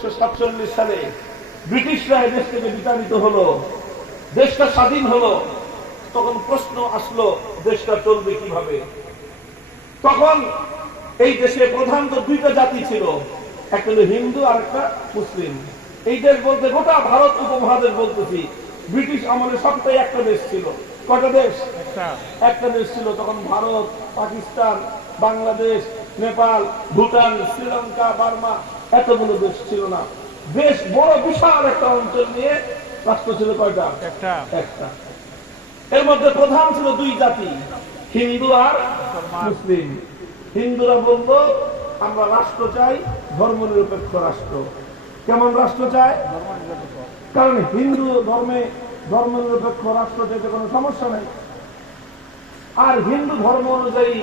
1947 সালে ব্রিটিশরা এই দেশ থেকে বিতাড়িত হলো, দেশটা স্বাধীন হলো, তখন প্রশ্ন আসলো দেশটা চলবে কিভাবে। তখন এই দেশে প্রধানত দুইটা জাতি ছিল, একটা হলো হিন্দু আর একটা মুসলিম। এই দেশ বলতে গোটা ভারত উপমহাদেশ বলতেছি, ব্রিটিশ আমলে সবটাই একটা দেশ ছিল। কয়টা দেশ? একটা দেশ ছিল। তখন ভারত, পাকিস্তান, বাংলাদেশ, নেপাল, ভুটান, শ্রীলঙ্কা, বার্মা, এতগুলো দেশ ছিল না। দেশ বড় বিশাল একটা অঞ্চল নিয়ে রাষ্ট্র ছিল কয়টা? একটা। এর মধ্যে প্রধান ছিল দুই জাতি, হিন্দু আর মুসলিম। হিন্দুরা বলল আমরা রাষ্ট্র চাই, ধর্মনিরপেক্ষ রাষ্ট্র। কেমন রাষ্ট্র চায়? কারণ হিন্দু ধর্মে ধর্মনিরপেক্ষ রাষ্ট্র চাইতে কোনো সমস্যা নাই, আর হিন্দু ধর্ম অনুযায়ী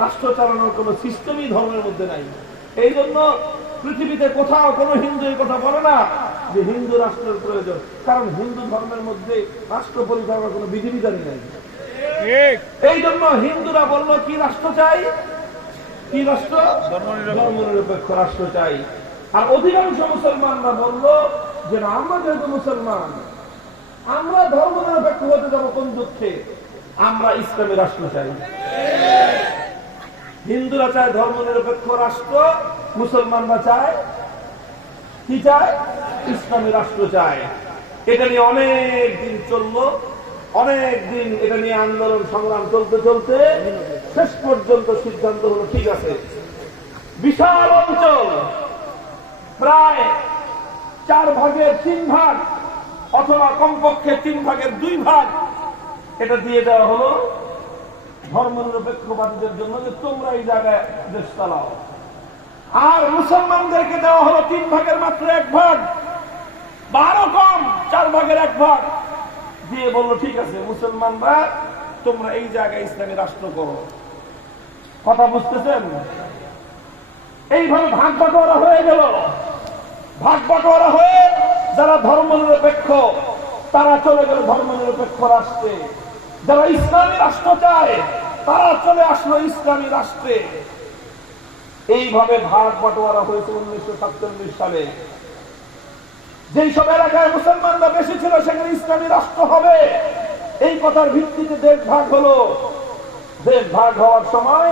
রাষ্ট্র চালানোর কোন সিস্টেমই ধর্মের মধ্যে নাই। এই জন্য পৃথিবীতে কোথাও কোন হিন্দু এই কথা বলে না যে হিন্দু রাষ্ট্রের প্রয়োজন, কারণ হিন্দু ধর্মের মধ্যে রাষ্ট্র পরিচালনার কোন বিধিবিধানই নাই। এই জন্য হিন্দুরা বলল কি রাষ্ট্র চাই? কি রাষ্ট্র? ধর্মনিরপেক্ষ রাষ্ট্র চাই। আর অধিকাংশ মুসলমানরা বলল যে না, আমরা যেহেতু মুসলমান, আমরা ধর্মনিরপেক্ষ হতে যাবো কোন দুঃখে, আমরা ইসলামী রাষ্ট্র চাই। হিন্দুরা চায় ধর্মনিরপেক্ষ রাষ্ট্র, মুসলমানরা চায় কি চায়? ইসলামী রাষ্ট্র চায়। এটা নিয়ে অনেক দিন চললো, অনেক দিন এটা নিয়ে আন্দোলন সংগ্রাম চলতে চলতে শেষ পর্যন্ত সিদ্ধান্ত হলো ঠিক আছে, বিশাল অঞ্চল প্রায় 4 ভাগের 3 ভাগ অথবা কমপক্ষে 3 ভাগের 2 ভাগ এটা দিয়ে দেওয়া হলো ধর্মনিরপেক্ষবাদীদের জন্য, যে তোমরা এই জায়গায় দেশ চালাও। আর মুসলমানদেরকে দেওয়া হলো 3 ভাগের মাত্র 1 ভাগ, 12 কম 4 ভাগের 1 ভাগ দিয়ে বললো ঠিক আছে মুসলমানরা তোমরা এই জায়গায় ইসলামী রাষ্ট্র করো। কথা বুঝতেছেন? এইভাবে ভাগ বাটোয়ারা হয়ে গেল। ভাগ বাটোয়ারা হয়ে যারা ধর্মনিরপেক্ষ তারা চলে গেল ধর্মনিরপেক্ষ রাষ্ট্রে, যারা ইসলামী রাষ্ট্র চায় তারা চলে আসলো ইসলামী রাষ্ট্রে। এইভাবে ভাগ বাটোয়ারা হয়েছে 1947 সালে। যেই সব এলাকায় মুসলমানরা বেশি ছিল সেখানে ইসলামী রাষ্ট্র হবে, এই কথার ভিত্তিতে দেশ ভাগ হলো। দেশ ভাগ হওয়ার সময়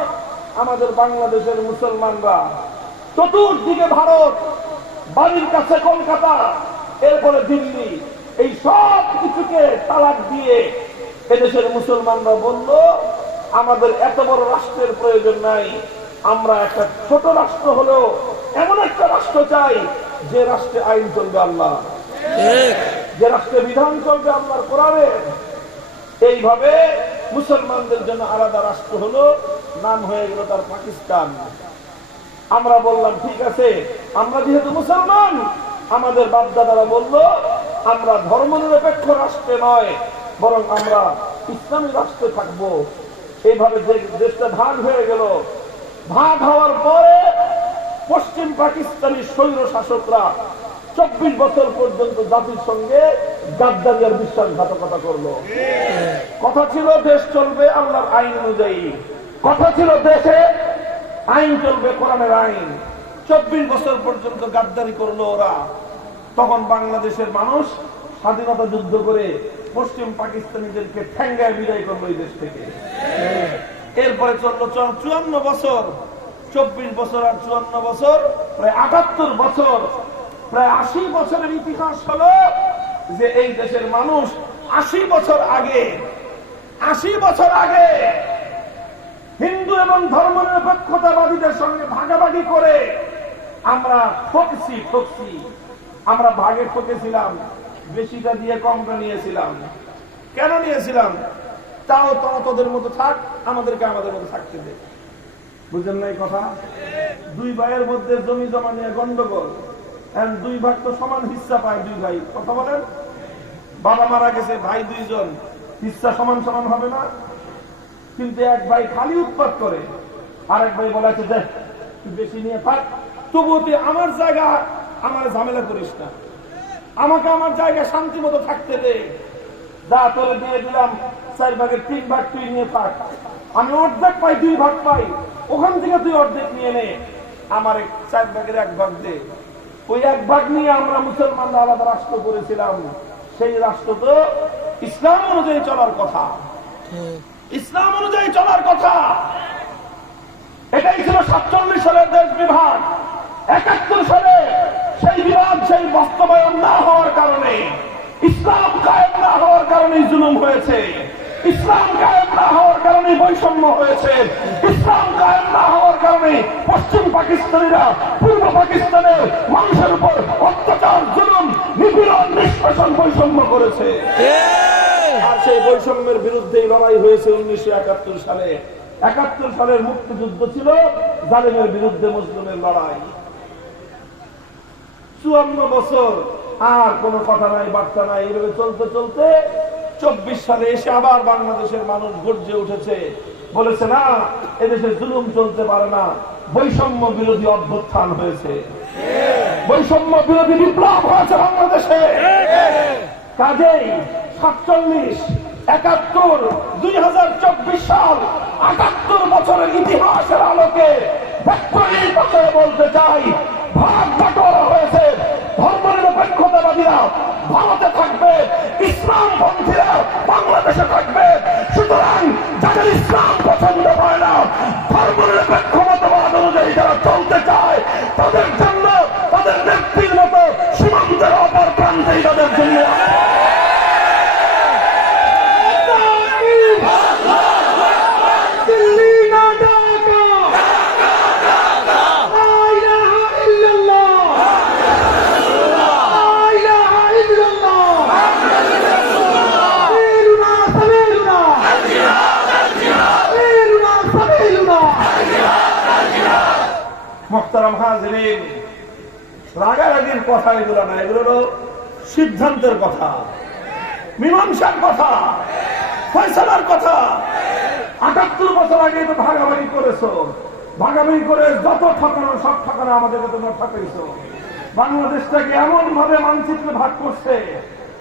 আমাদের বাংলাদেশের মুসলমানরা চতুর্দিকে ভারত, বাড়ির কাছে কলকাতা, এরপরে দিল্লি, এই সব কিছুকে তালাক দিয়ে এদেশের মুসলমানরা বলল আমাদের এত বড় রাষ্ট্রের প্রয়োজন নাই, আমরা একটা ছোট রাষ্ট্র হলেও এমন একটা রাষ্ট্র চাই যে রাষ্ট্রে আইন চলবে আল্লাহ, যে রাষ্ট্রে বিধান চলবে আল্লাহর কোরআনের। এইভাবে মুসলমানদের জন্য আলাদা রাষ্ট্র হলো, নাম হয়ে গেল তার পাকিস্তান। আমরা বললাম ঠিক আছে, আমরা যেহেতু মুসলমান, আমাদের বাপদাদারা বলল আমরা ধর্মনিরপেক্ষ রাষ্ট্রে নয় বরং আমরা ইসলামী রাষ্ট্রে থাকবো। এইভাবে দেশটা ভাগ হয়ে গেল। ভাগ হওয়ার পরে পশ্চিম পাকিস্তানি স্বৈর শাসকরা 24 বছর পর্যন্ত জাতির সঙ্গে গাদ্দারি আর বিশ্বাসঘাতকতা করলো। কথা ছিল দেশ চলবে আল্লাহর আইন অনুযায়ী, কথা ছিল দেশে আইন চলবে কোরআনের আইন। 24 বছর পর্যন্ত গাদ্দারি করলো ওরা। তখন বাংলাদেশের মানুষ স্বাধীনতা যুদ্ধ করে পশ্চিম পাকিস্তানিদেরকে ঠ্যাঙ্গায় বিদায় করলো এই দেশ থেকে। এরপরে চললো 54 বছর, 24 বছর আর 54 বছর, প্রায় 78 বছর, প্রায় 80 বছরের ইতিহাস হলো যে এই দেশের মানুষ 80 বছর আগে হিন্দু এবং ধর্মনিরপেক্ষতাবাদীদের সঙ্গে ভাগাভাগি করে আমরা ঠকছি। আমরা ভাগে ঠকেছিলাম, বেশিটা দিয়ে কমটা নিয়েছিলাম। কেন নিয়েছিলাম? তাও তোদের মতো থাক, আমাদেরকে আমাদের মতো থাকতে দে। বুঝলেন না এই কথা? 2 ভাইয়ের মধ্যে জমি জমা নিয়ে গন্ডগোল, 2 ভাগ তো সমান হিস্সা পায় 2 ভাই। কথা বলেন, বাবা মারা গেছে, ভাই 2 জন, হিস্সা সমান সমান হবে না? কিন্তু এক ভাই খালি উৎপাত করে, আরেক ভাই বলা আছে দেখ তুই বেশি নিয়ে থাক, তবুও তুই আমার জায়গা আমার ঝামেলা করিস না, আমাকে আমার জায়গায় শান্তি মতো থাকতে দে। যা তোরে দিয়ে দিলাম 4 ভাগের 3 ভাগ তুই নিয়ে থাক, আমি অর্ধেক পাই 2 ভাগ পাই, ওখান থেকে তুই অর্ধেক নিয়ে নে, আমার 4 ভাগের 1 ভাগ দে। ওই এক ভাগ নিয়ে আমরা মুসলমানরা আলাদা রাষ্ট্র করেছিলাম। সেই রাষ্ট্র তো ইসলাম অনুযায়ী চলার কথা, ইসলাম অনুযায়ী চলার কথা। এটাই ছিল 47 সালের দেশ বিভাগ। 71 সালে সেই বিভাগ, সেই বাস্তবায়ন না হওয়ার কারণে, ইসলাম কায়েম না হওয়ার কারণে জুলুম হয়েছে, ইসলাম কায়েম না হওয়ার কারণে বৈষম্য হয়েছে, ইসলাম কায়েম না হওয়ার কারণে পশ্চিম পাকিস্তানিরা পূর্ব পাকিস্তানের মানুষের উপর অত্যাচার, জুলুম, নিপীড়ন, নিষ্পেষণ, বৈষম্য করেছে। আর সেই বৈষম্যের বিরুদ্ধে লড়াই হয়েছে 1971 সালে। 71 সালের মুক্তিযুদ্ধ ছিল জালেমের বিরুদ্ধে মুসলিমের লড়াই। 54 বছর আর কোনো কথা নাই, বার্তা নাই। এইভাবে চলতে চলতে 24 সালে এসে আবার বাংলাদেশের মানুষ গর্জে উঠেছে, বলেছে না, এদেশে জুলুম চলতে পারে না। বৈষম্য বিরোধী অভ্যুত্থান হয়েছে, বৈষম্য বিরোধী বিপ্লব হয়েছে বাংলাদেশে। কাজেই 47, 71, 2024 সাল 78 বছরের ইতিহাসের আলোকে ব্যক্তির কথায় বলতে চাই, ভাগ বাটোয়ারা হয়েছে। ধর্মনিরপেক্ষতাবাদীরা ভারতে থাকবে, ইসলামপন্থীরা বাংলাদেশে থাকবে। সুতরাং যাদের ইসলাম পছন্দ হয় না, ধর্মনিরপেক্ষ মতবাদ অনুযায়ী যারা চলতে চায়, তাদের জন্য, তাদের ব্যক্তির মতো সীমান্তের অপর প্রান্তেই তাদের জন্য মুহতারাম হাজিরিন, রাগারাগির কথা এগুলো না, এগুলো হলো সিদ্ধান্তের কথা, মীমাংসার কথা, ফয়সালার কথা। 78 বছর আগে তো ভাগাভাগি করেছো, ভাগাভাগি করে যত ঠকানো সব ঠকানো আমাদেরকে তোমরা ঠকাইছো। বাংলাদেশটাকে এমন ভাবে মানচিত্রে ভাগ করছে,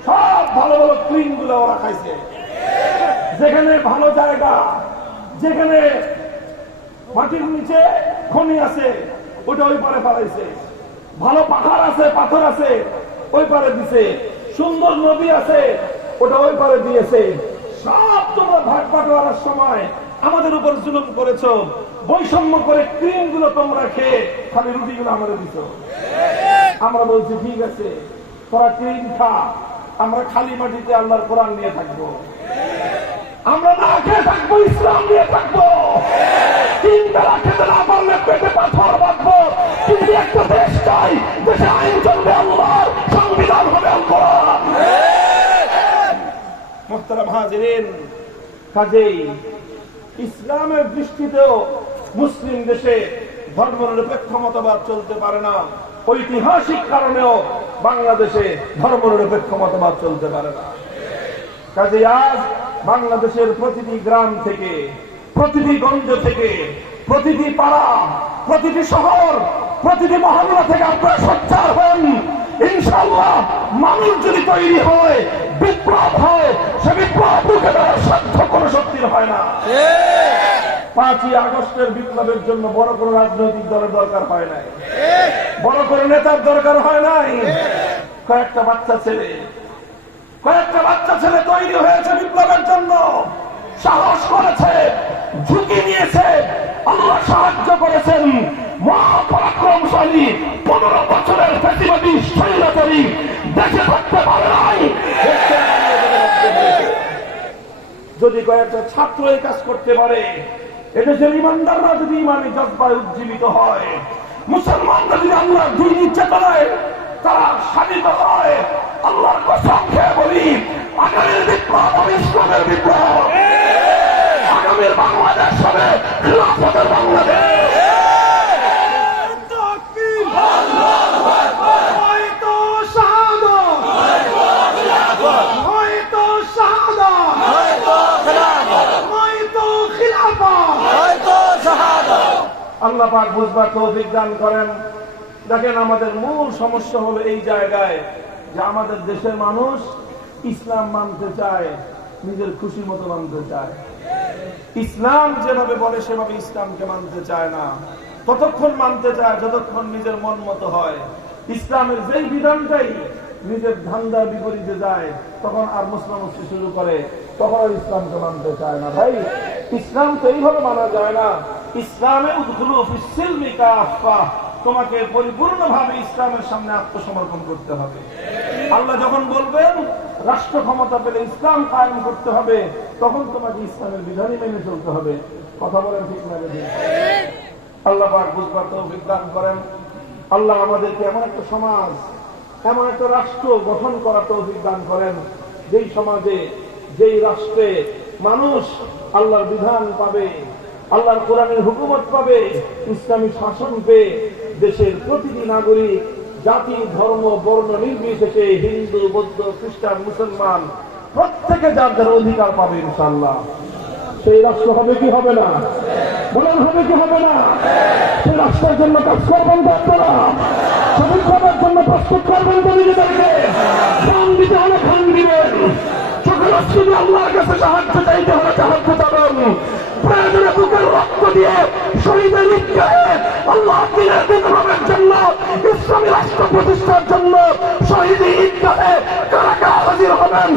সব ভালো ভালো ক্লিন গুলো ওরা খাইছে। যেখানে ভালো জায়গা, যেখানে মাটির নিচে খনি আছে, ওটা ওই পারে ফেলাইছে। ভালো পাহাড় আছে, পাথর আছে, ওই পারে দিছে। সুন্দর নদী আছে, ওটা ওই পারে দিয়েছে। সব তোমরা ভাগ বাটোয়ারার সময় আমাদের উপর জুলুম করেছো, বৈষম্য করে ক্রিম গুলো তোমরা খেয়ে খালি রুটি গুলো আমাদের দিছ। আমরা বলছি ঠিক আছে, তোরা ক্রিম খা, আমরা খালি মাটিতে আল্লাহর কোরআন নিয়ে থাকবো, আমরা না খেয়ে থাকবো, ইসলাম নিয়ে থাকবো। 3 বেলা খেতে না পারলে পেটে পাথর বাঁধবো, কিন্তু একটা দেশ চাই, দেশে আইন চলবে আল্লাহর, সংবিধান হবে আল কোরআন। মুহতারাম হাজিরিন, কাজেই ইসলামের দৃষ্টিতেও মুসলিম দেশে ধর্মনিরপেক্ষ মতবাদ চলতে পারে না। ঐতিহাসিক কারণেও বাংলাদেশে ধর্মনিরপেক্ষ মতবাদ চলতে পারে না। কাজেই আজ বাংলাদেশের প্রতিটি গ্রাম থেকে, প্রতিটি গঞ্জ থেকে, প্রতিটি পাড়া, প্রতিটি শহর, প্রতিটি মহল্লা থেকে আপনারা সোচ্চার হন। ইনশাআল্লাহ মানুষ যদি তৈরি হয়, বিপ্লব হয়, সে বিপ্লব রুখে দেওয়ার সাধ্য কোন শক্তির হয় না। 5ই আগস্টের বিপ্লবের জন্য বড় কোনো রাজনৈতিক দলের দরকার হয় নাই, বড় কোনো নেতার দরকার হয় নাই। কয়েকটা বাচ্চা ছেলে তৈরি হয়েছে বিপ্লবের জন্য, সাহস করেছে, ঝুঁকি নিয়েছে, আল্লাহ সাহায্য করেছেন। মহাপরাক্রমশালী 15 বছরের ফ্যাসিবাদী স্বৈরাচারী দেশে থাকতে পারে নাই। যদি কয়েকটা ছাত্র এই কাজ করতে পারে, এদেশের ইমানদাররা যদি ইমানি জজ্বায় উজ্জীবিত হয়, মুসলমানরা যদি আল্লাহর দ্বীনি চেতনায় তারা শানিত হয়, আল্লাহর কসম খেয়ে বলি, আগামীর বিপ্লব হবে ইসলামের বিপ্লব, আগামীর বাংলাদেশ হবে খিলাফতের বাংলাদেশ। আল্লাহ পাক বুঝবার তৌফিক দান করেন। দেখেন, আমাদের মূল সমস্যা হলো এই জায়গায় যে আমাদের দেশের মানুষ ইসলাম মানতে চায়, নিজের খুশি মতো মানতে চায়। ইসলাম যেভাবে বলে সেভাবে ইসলামকে মানতে চায় না। ততক্ষণ মানতে চায় যতক্ষণ নিজের মন মতো হয়। ইসলামের যেই বিধানটাই নিজের ধান্দার বিপরীতে যায় তখন আর মুসলিম শুরু করে, তখন আর ইসলামকে মানতে চায় না। ভাই, ইসলাম তো এইভাবে মানা যায় না। ইসলামে উদখুলু ফিস-সিলমি কাফা, তোমাকে পরিপূর্ণভাবে ইসলামের সামনে আত্মসমর্পণ করতে হবে। আল্লাহ যখন বলবেন রাষ্ট্র ক্ষমতা পেলে ইসলাম কায়েম করতে হবে, তখন তোমাকে ইসলামের বিধানই মেনে চলতে হবে। কথা বলেন ঠিক না? আল্লাহ পাক বুঝবার তৌফিক দান করেন। আল্লাহ আমাদেরকে এমন একটা সমাজ, এমন একটা রাষ্ট্র গঠন করার তৌফিক দান করেন, যেই সমাজে, যেই রাষ্ট্রে মানুষ আল্লাহর বিধান পাবে, আল্লাহর কোরআনের হুকুমত পাবে, ইসলামী শাসন পেয়ে দেশের প্রতিটি নাগরিক জাতি, ধর্ম, বর্ণ নির্বিশেষে হিন্দু, বৌদ্ধ, খ্রিস্টান, মুসলমান প্রত্যেকে যার যার অধিকার পাবে ইনশাআল্লাহ। সেই রাষ্ট্র হবে কি হবে না? বলেন হবে কি হবে না? সেই রাষ্ট্রের জন্য কাজ করবেন তো আপনারা? সঠিক করার জন্য প্রস্তুত করবেন তো নিজেদেরকে? খান দিতে হলে খান দিবেন, চোখের অশ্রুতে আল্লাহর কাছে সাহায্য চাইতে হলে সাহায্য পাবেন, প্রয়োজনে বুকের রক্ত দিয়ে শহীদের ঈদগাহে আল্লাহ দিনের বিপ্লবের জন্য, ইসলামী রাষ্ট্র প্রতিষ্ঠার জন্য শহীদ ঈদগাহে কারা কারা হাজির হবেন?